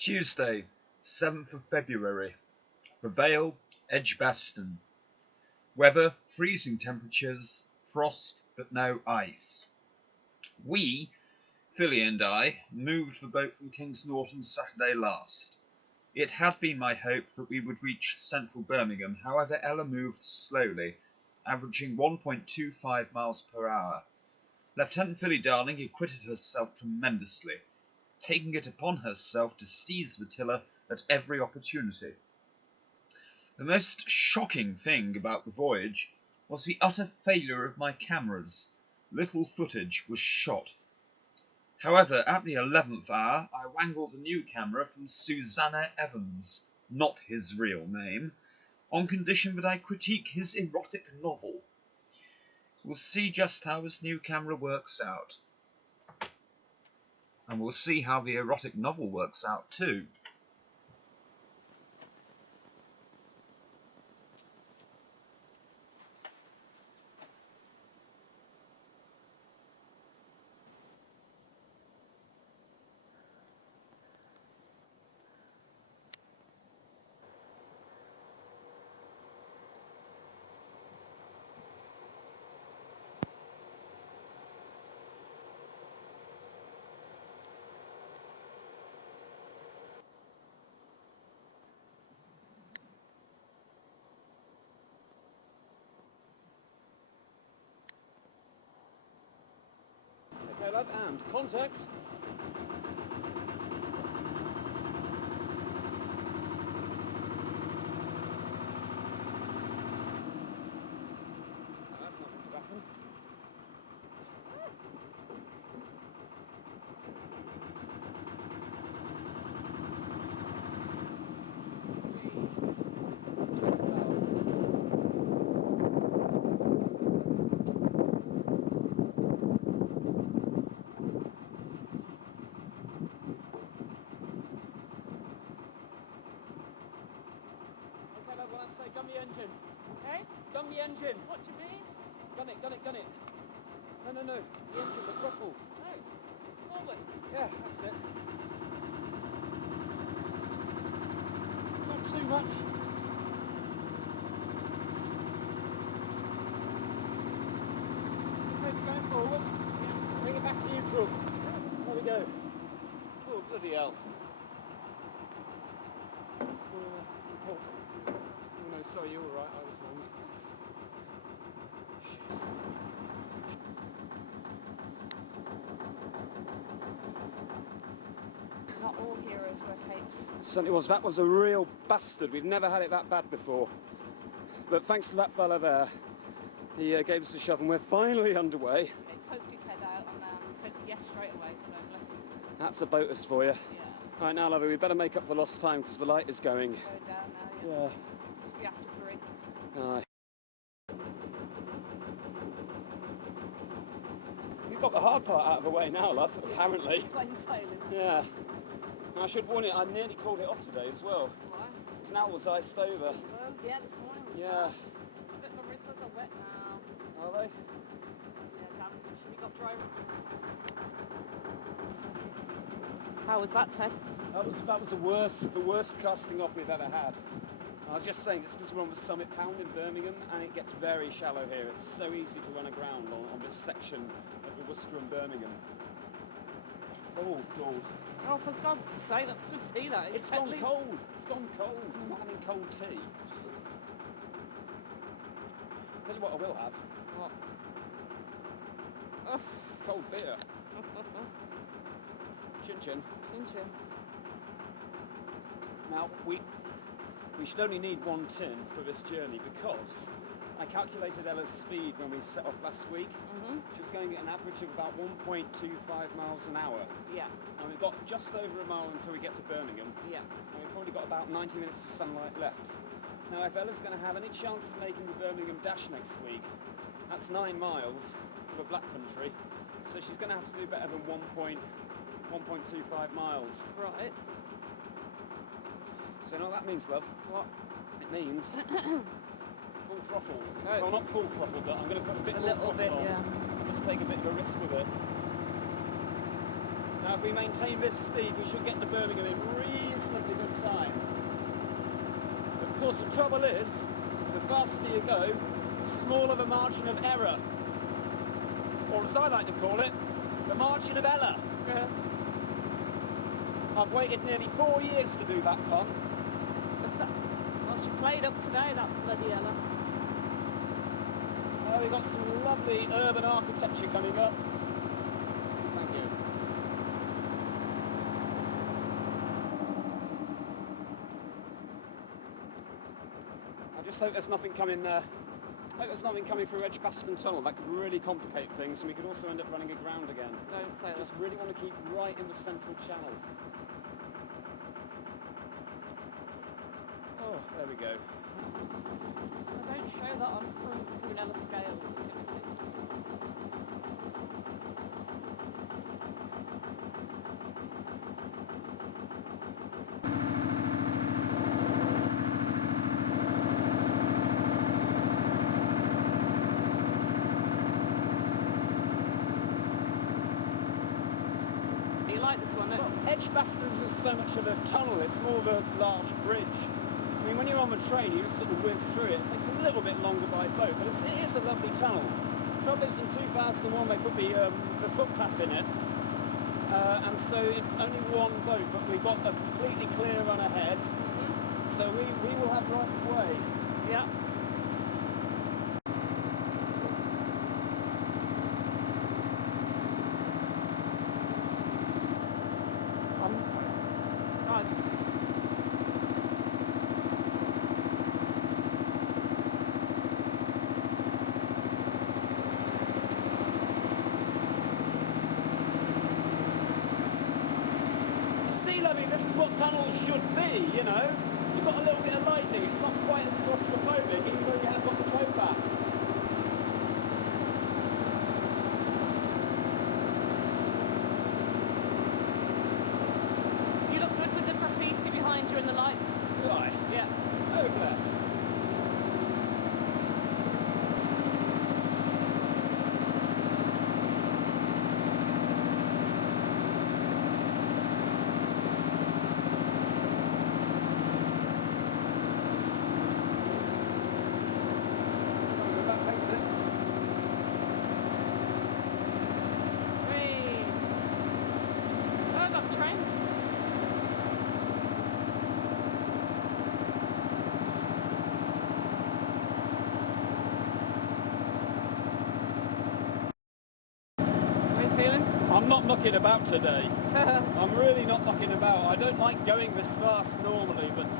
Tuesday, 7th of February. Vale, Edgbaston. Weather, freezing temperatures, frost but no ice. We, Philly and I, moved the boat from Kings Norton Saturday last. It had been my hope that we would reach central Birmingham, however Ella moved slowly, averaging 1.25 miles per hour. Lieutenant Philly Darling acquitted herself tremendously, taking it upon herself to seize the tiller at every opportunity. The most shocking thing about the voyage was the utter failure of my cameras. Little footage was shot. However, at the 11th hour, I wangled a new camera from Susanna Evans, not his real name, on condition that I critique his erotic novel. We'll see just how this new camera works out. And we'll see how the erotic novel works out too. Okay, lad, and contact. That's not going to happen. Gun the engine. Hey? Gun the engine. What do you mean? Gun it, gun it, gun it. No. The engine, the throttle. No. Forward. Yeah, that's it. Not too much. Okay, we're going forward. Yeah. Bring it back to neutral. There we go. Oh, bloody hell. Halt. Oh no, sorry, you were right, I was wrong. Shit. Not all heroes wear capes. Certainly was. That was a real bastard. We've never had it that bad before. But thanks to that fella there, he gave us a shove and we're finally underway. He poked his head out and said yes straight away, so bless him. That's a boatist for you. Yeah. Right now, lovey, we better make up for lost time because the light is going. Going down now, yeah. Must be after 3. Aye. We've got the hard part out of the way now, love, apparently. Plain sailing. Yeah. And I should warn you, I nearly called it off today as well. Why? Canal was iced over. Well, yeah, this morning was Yeah. bad. But my wrists are wet now. Are they? Yeah, damn, should we got dry? How was that, Ted? That was the worst casting off we've ever had. I was just saying, it's because we're on the Summit Pound in Birmingham and it gets very shallow here. It's so easy to run aground on this section of the Worcester and Birmingham. Oh, God. Oh, for God's sake, that's good tea, that is. It's gone cold. It's gone cold. I'm not having cold tea. Tell you what I will have. What? Oh. Cold beer. Chin chin. Chin chin. Now, we should only need 1 tin for this journey because I calculated Ella's speed when we set off last week. She was going at an average of about 1.25 miles an hour. Yeah. And we've got just over a mile until we get to Birmingham. Yeah. And we've probably got about 90 minutes of sunlight left. Now, if Ella's going to have any chance of making the Birmingham Dash next week, that's 9 miles to the Black Country. So she's going to have to do better than 1.25 miles. Right. So you know what that means, love? What? It means full throttle. Oh. Well, not full throttle, but I'm going to put a bit A more little throttle bit, on. yeah. Just take a bit of a risk with it. Now, if we maintain this speed, we should get to Birmingham in reasonably good time. But of course, the trouble is, the faster you go, the smaller the margin of error. Or as I like to call it, the margin of Ella. Yeah. I've waited nearly 4 years to do that pun. Well, she played up today, that bloody Ella. We've got some lovely urban architecture coming up. Thank you. I just hope there's nothing coming through Edgbaston Tunnel. That could really complicate things, and we could also end up running aground again. Don't say that. Just really want to keep right in the central channel. Oh, there we go. I don't show that on Prunella scales, typically. You like this one, don't you? Well, Edgbaston isn't so much of a tunnel, it's more of a large bridge. I mean, when you're on the train, you just sort of whiz through it. It takes a little bit longer by boat, but it is a lovely tunnel. The trouble is, in 2001, they put the footpath in it, and so it's only one boat, but we've got a completely clear run ahead, so we will have right of way. Yeah. Right. Sea level, this is what tunnels should be, you know. You've got a little bit of lighting, it's not quite as claustrophobic, even though you have got the towpath. You look good with the graffiti behind you and the lights. Do I? Yeah. Oh, bless. Whee! Oh, I got a train. How are you feeling? I'm not knocking about today. I'm really not knocking about. I don't like going this fast normally, but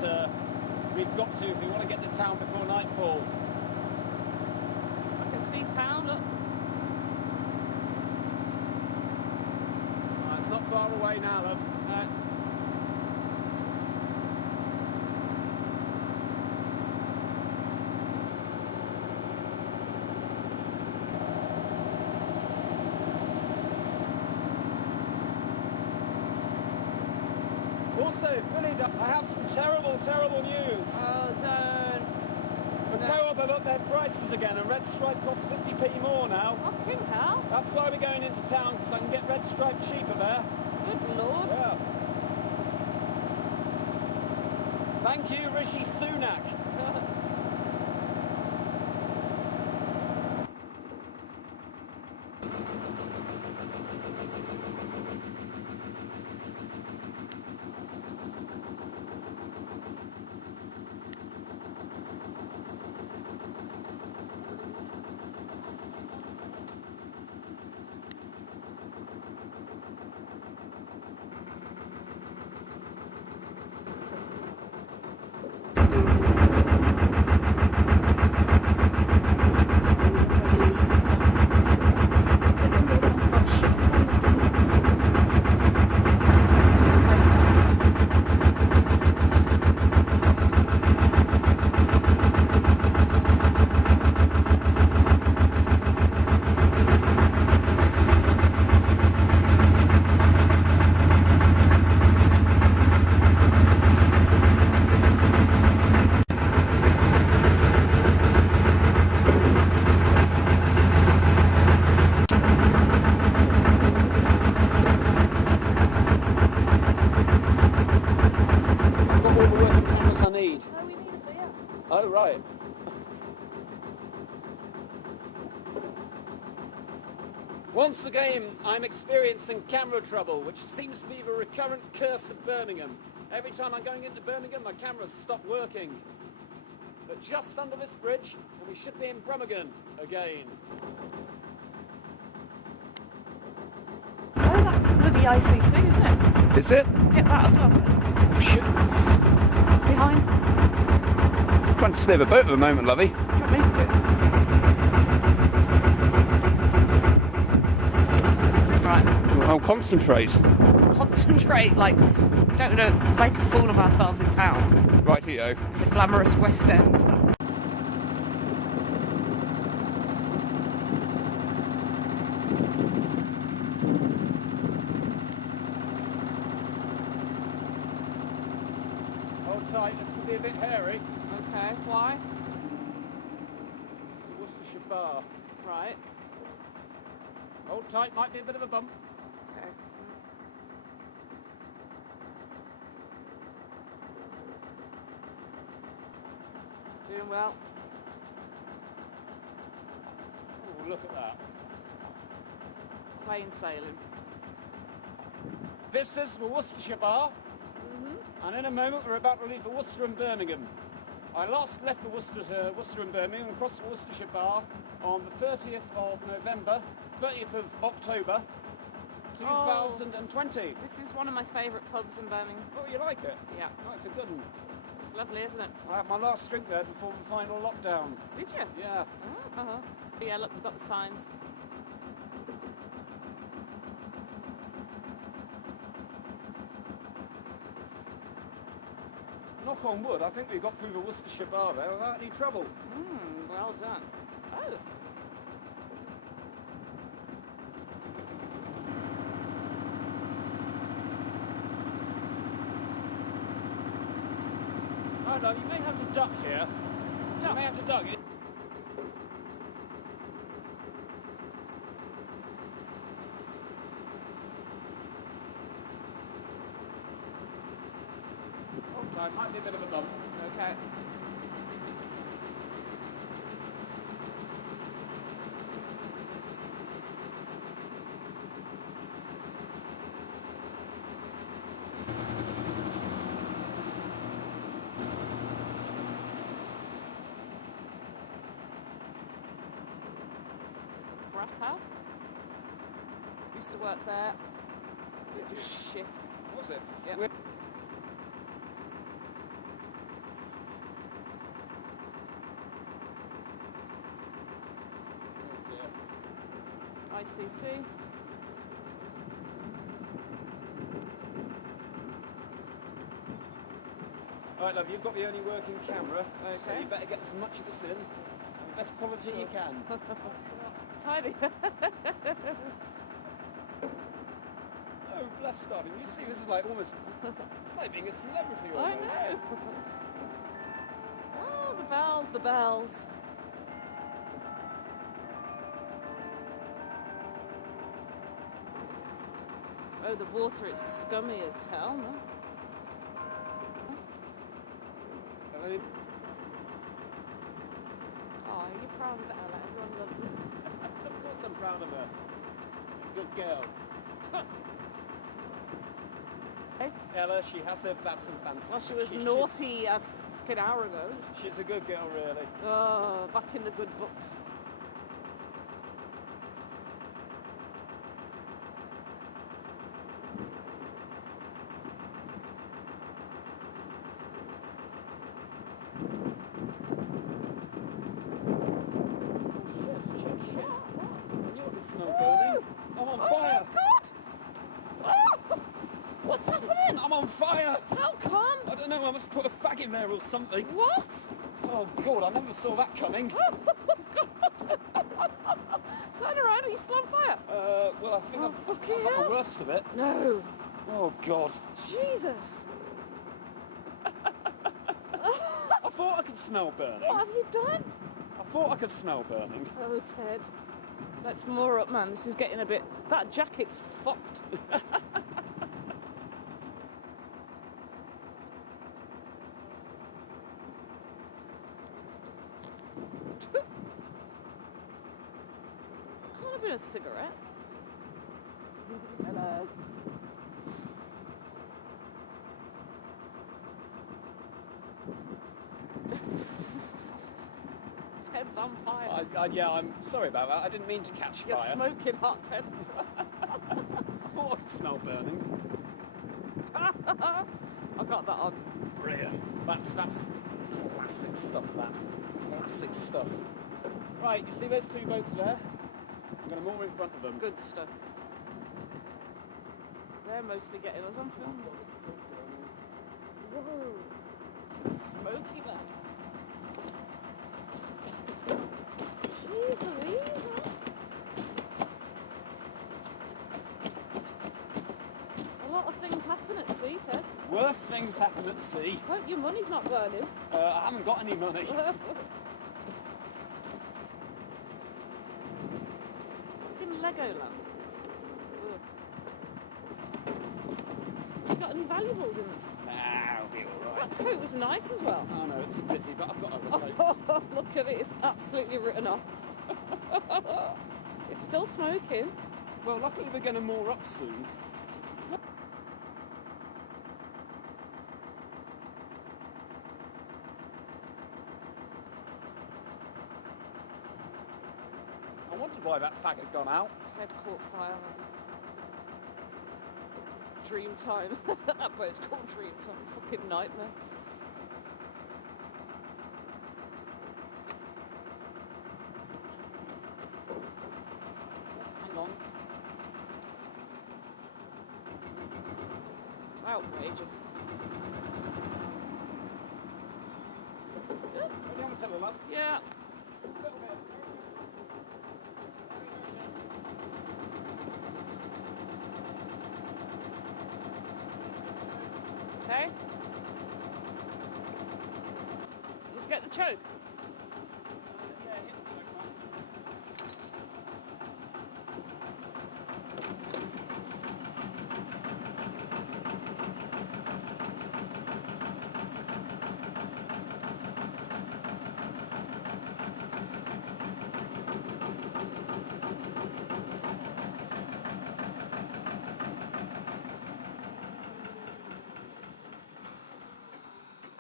we've got to if we want to get to town before nightfall. I can see town, look. It's not far away now, love. Also, fully done. I have some terrible news. Oh, don't. The No. co-op have upped their prices again, and Red Stripe costs 50p more now. Fucking hell. That's why we're going into town, because I can get Red Stripe cheaper there. Good lord. Yeah. Thank you, Rishi Sunak. Once again, I'm experiencing camera trouble, which seems to be the recurrent curse of Birmingham. Every time I'm going into Birmingham, my cameras stop working. But just under this bridge, and we should be in Birmingham again. Oh, that's the bloody ICC, isn't it? Is it? Get that as well. Oh, shit. Behind. I'm trying to steer the boat at the moment, lovey. Do you want me to do it? Right. I'll concentrate. Concentrate, like, don't make a fool of ourselves in town. Righty-o. The glamorous West End. Hold tight, this could be a bit hairy. Okay, why? This is the Worcestershire Bar. Right. Hold tight, might be a bit of a bump. Okay. Doing well. Oh, look at that. Plain sailing. This is the Worcestershire Bar, and in a moment we're about to leave for Worcester and Birmingham. I last left for Worcester and Birmingham and crossed the Worcestershire Bar on the 30th of November, 30th of October, 2020. This is one of my favourite pubs in Birmingham. Oh, you like it? Yeah. Oh, it's a good one. It's lovely, isn't it? I had my last drink there before the final lockdown. Did you? Yeah. Uh-huh. Yeah, look, we've got the signs. Knock on wood, I think we got through the Worcestershire Bar there without any trouble. Well done. Oh. Right, love, you may have to duck here. You may have to duck it. Hold tight, might be a bit of a bump. Okay. Brass House. Used to work there. It was shit. Was it? Yeah. Oh dear. ICC. Alright, love, you've got the only working camera, so Okay. you better get as much of this in. The best quality you can. Tiny. Oh, bless darling. You see, this is like almost, it's like being a celebrity I almost. know. Oh, the bells, the bells. Oh, the water is scummy as hell, no? I mean, Oh, you're proud of Ella. Everyone loves it. of course I'm proud of her. Good girl. Ella, she has her fads and fancies. Well, she was She's- naughty a fucking hour ago. She's a good girl, really. Oh, back in the good books. Shit. I knew I could smell burning. I'm on fire. God! Oh! What's happening? I'm on fire. How come? I don't know, I must put a fag in there or something. What? Oh, God, I never saw that coming. Oh, God! Turn around, are you still on fire? Well, I think Oh, I've fucking got hell. the worst of it. No. Oh, God. Jesus. I thought I could smell burning. What have you done? I thought I could smell burning. Oh, Ted. Let's moor up, man. This is getting a bit... That jacket's fucked. Can't have been a cigarette. Hello. Ted's on fire. Yeah, I'm sorry about that. I didn't mean to catch You're fire. smoking hot, Ted. I thought I could smell burning. I got that on. Brilliant. That's classic stuff, that. Classic stuff. Right, you see those two boats there? I'm going to moor in front of them. Good stuff. They're mostly getting us on film. Whoa. Smoky man. Jeez Louise, huh? A lot of things happen at sea, Ted. Worse things happen at sea. Hope your money's not burning. I haven't got any money. Fucking Legoland. You got any valuables in them? Nah, I'll be alright. That coat was nice as well. Oh no, it's a pity, but I've got other coats. Look at it, it's absolutely written off. It's still smoking. Well, luckily we're going to moor up soon. I wondered why that fag had gone out. Ted caught fire. Dream time. That boat's called Dream Time. Fucking nightmare. Hang on. It's outrageous. Ready on the tiller, love? Yeah. Okay. Let's get the choke. Yeah, hit the choke, love.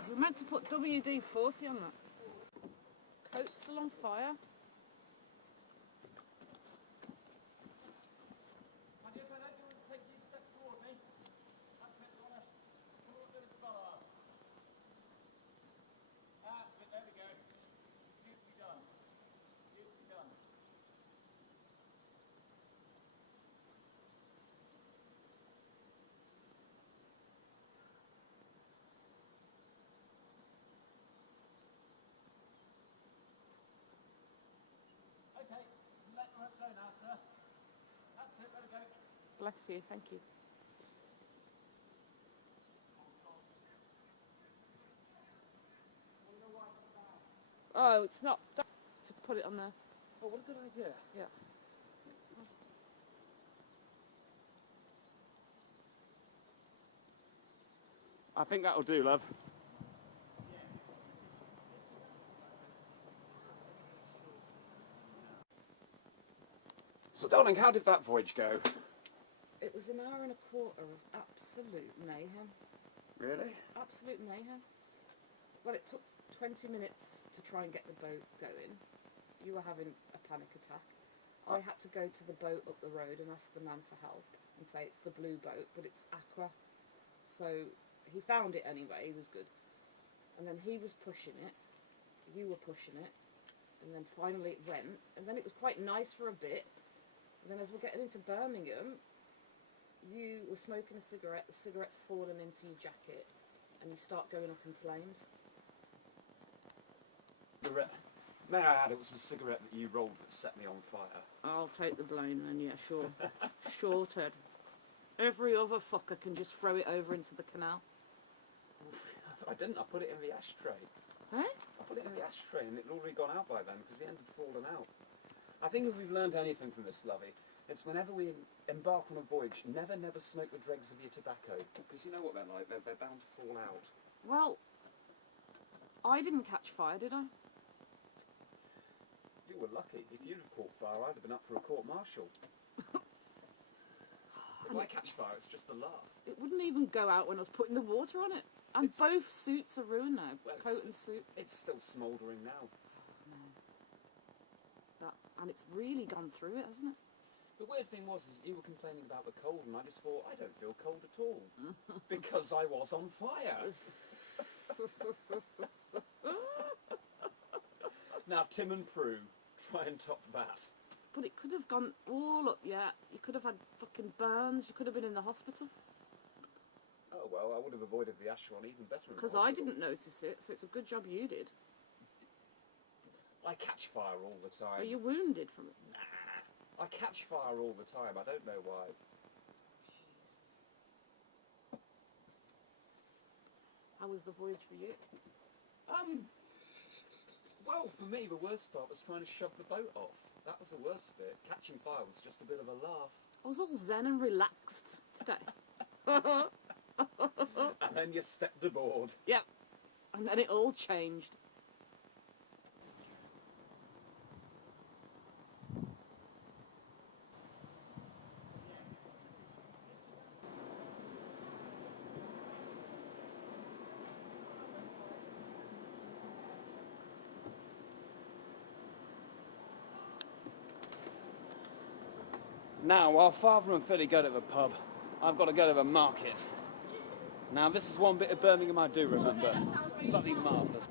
We meant to put WD-40 on that. Coat's still on fire. My dear fellow, do you want to take these steps toward me? That's it, you want to come up to the spars. That's it, there we go. Beautifully done. Beautifully done. Okay, let the rope go now, sir. That's it, let it go. Bless you, thank you. Oh, it's not to put it on there. Oh, what a good idea. Yeah. I think that'll do, love. So, darling, how did that voyage go? It was an hour and a quarter of absolute mayhem. Really? Absolute mayhem. Well, it took 20 minutes to try and get the boat going. You were having a panic attack. I had to go to the boat up the road and ask the man for help and say it's the blue boat, but it's aqua. So he found it anyway, he was good. And then he was pushing it, you were pushing it, and then finally it went. And then it was quite nice for a bit. And then as we're getting into Birmingham, you were smoking a cigarette, the cigarette's fallen into your jacket, and you start going up in flames. May I add, it was the cigarette that you rolled that set me on fire. I'll take the blame then, yeah, sure. Sure, Ted. Every other fucker can just throw it over into the canal. I didn't, I put it in the ashtray. Eh? I put it in the ashtray and it had already gone out by then because the end had fallen out. I think if we've learned anything from this, Lovey, it's whenever we embark on a voyage, never smoke the dregs of your tobacco. Because you know what they're like, they're bound to fall out. Well, I didn't catch fire, did I? You were lucky. If you'd have caught fire, I'd have been up for a court-martial. If I catch fire, it's just a laugh. It wouldn't even go out when I was putting the water on it. And both suits are ruined now, Well, coat and suit. It's still smouldering now. And it's really gone through it, hasn't it? The weird thing was, is you were complaining about the cold, and I just thought, I don't feel cold at all. Because I was on fire. Now, Tim and Prue, try and top that. But it could have gone all up, yeah. You could have had fucking burns. You could have been in the hospital. Oh, well, I would have avoided the ash one even better. Because I didn't notice it, so it's a good job you did. I catch fire all the time. Are you wounded from it? Nah. I catch fire all the time. I don't know why. How was the voyage for you? Well, for me, the worst part was trying to shove the boat off. That was the worst bit. Catching fire was just a bit of a laugh. I was all zen and relaxed today. And then you stepped aboard. Yep. And then it all changed. Now, while Father and Philly go to the pub, I've got to go to the market. Now, this is one bit of Birmingham I do remember. Bloody marvellous.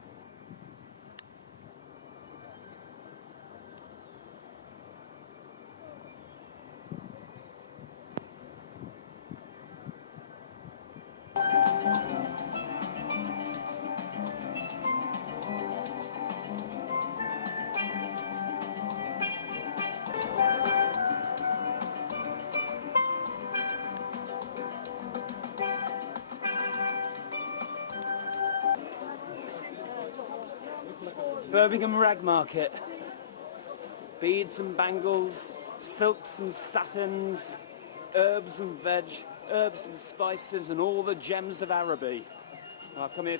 Birmingham rag market. Beads and bangles, silks and satins, herbs and veg, herbs and spices, and all the gems of Araby. I'll come here.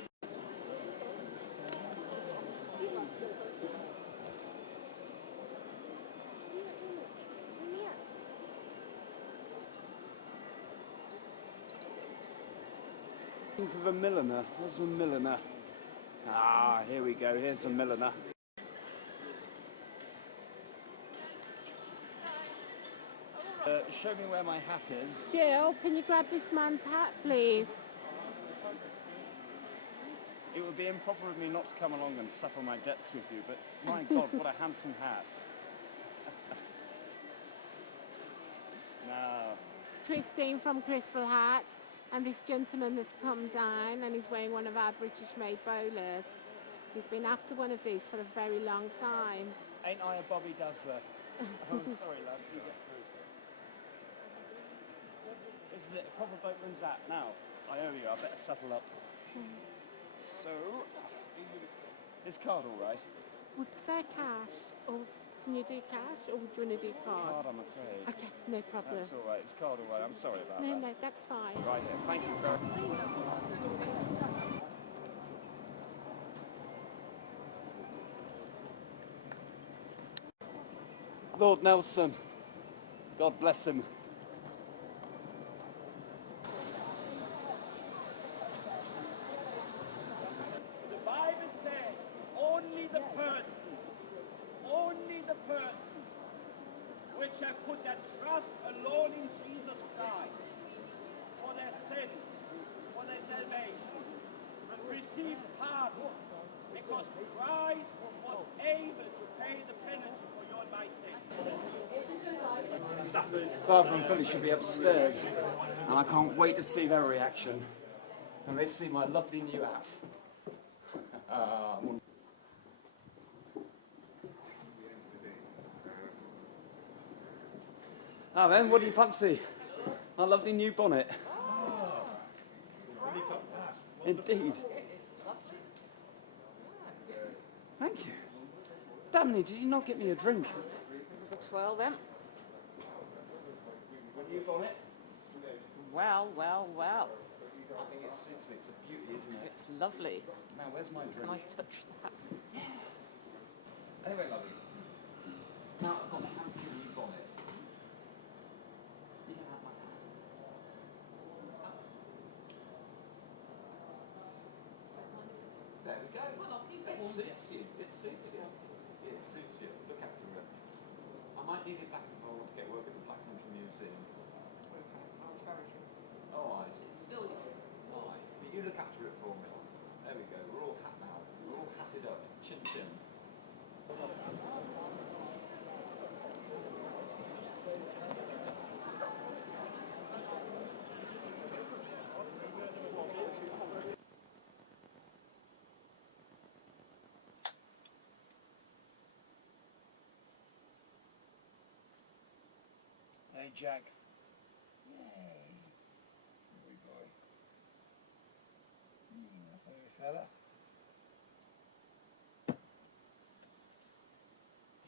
For the milliner. Where's the milliner? Ah, here we go. Here's the milliner. Show me where my hat is. Jill, can you grab this man's hat, please? It would be improper of me not to come along and settle my debts with you, but my God, what a handsome hat. No. It's Christine from Crystal Hats, and this gentleman has come down and he's wearing one of our British-made bowlers. He's been after one of these for a very long time. Ain't I a Bobby Dazzler? Oh, sorry, lads, you get through. This is it, a proper boatman's hat. Now, I owe you, I better settle up. So, is card all right? We prefer cash, or can you do cash, or do you want to do card? Card, I'm afraid. Okay, no problem. That's all right, it's card all right, I'm sorry about No, that. no, that's fine. Right here, thank you very much. Lord Nelson, God bless him. The Bible says only the person which have put their trust alone in Jesus Christ for their sin, for their salvation, receive pardon, because Christ was able to pay the penalty for your and my sin. Father and Philly should be upstairs, and I can't wait to see their reaction when they see my lovely new hat. Ah, then, what do you fancy? My lovely new bonnet. Indeed. Thank you. Damn, did you not get me a drink? It was a twirl then. New bonnet? Well, well, well. I think it suits me. It's a beauty, isn't it? It's lovely. Now, where's my drink? Can I touch that? Anyway, lovely. Now, I've got a handsome new bonnet. You can have my hat. soon. Okay, I'll cherish it. All right. It's still yours. All right. But you look after it for me. There we go. We're all hat now. We're all hatted up. Chin chin. Hey, Jack. Yay. Good boy. Furry fella.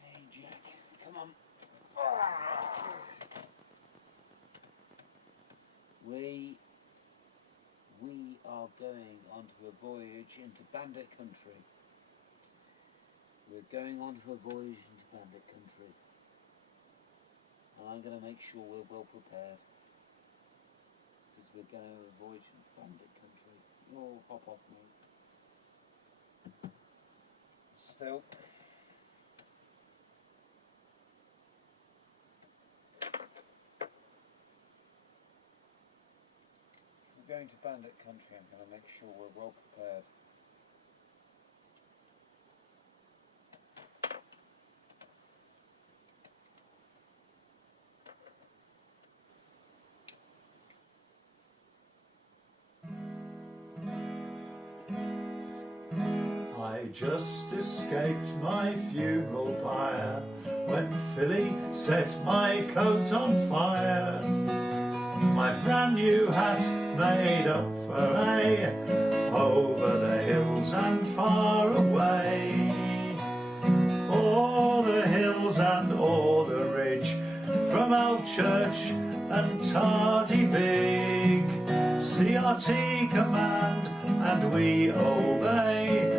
Hey, Jack. Come on. We are going onto a voyage into Bandit Country. We're going onto a voyage into Bandit Country. And I'm going to make sure we're well prepared. Because we're going to a voyage into Bandit Country. You'll hop off, mate. Still. We're going to Bandit Country. I'm going to make sure we're well prepared. I just escaped my funeral pyre when Philly set my coat on fire. My brand new hat made up for over the hills and far away. O'er the hills and o'er the ridge, from Elf Church and Tardy Big, CRT command and we obey.